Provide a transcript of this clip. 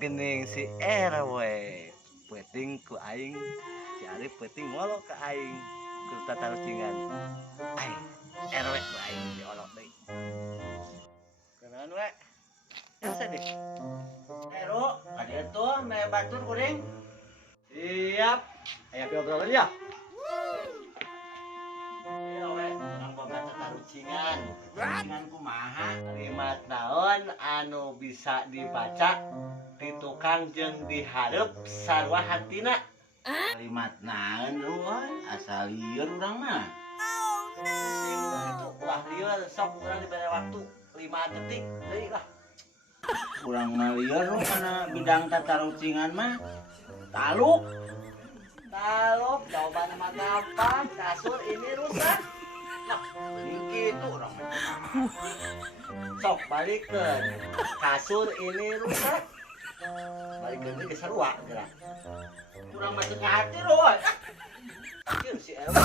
gening si RW peuting ku aing si Arif peuting ngolok ka aing ku tatarucingan aing RW ku aing diolok deui kenaon we asa deh Ero, kadieu tuh me batur kuring. siap aya piobrolan ya Iya we, urang boga tatarucingan. Tatarucingan kumaha? kalimat naon anu bisa dibaca di tukang jeung dihareup sarua hartina Kalimat naon euy, asal lieur urang mah. itu ulah lieur sok urang dibere waktu 5 detik deui lah Urang mah lieur nu kana bidang tatarucingan mah. Taluk. Talop, jawabannya mah gampang. Kasur ini rusak. Nah, gitu urang mah. Sok balikeun. Kasur ini rusak. Balikeun ge sarua geura. Urang mah teu hati roy. Anjeun si Ewa.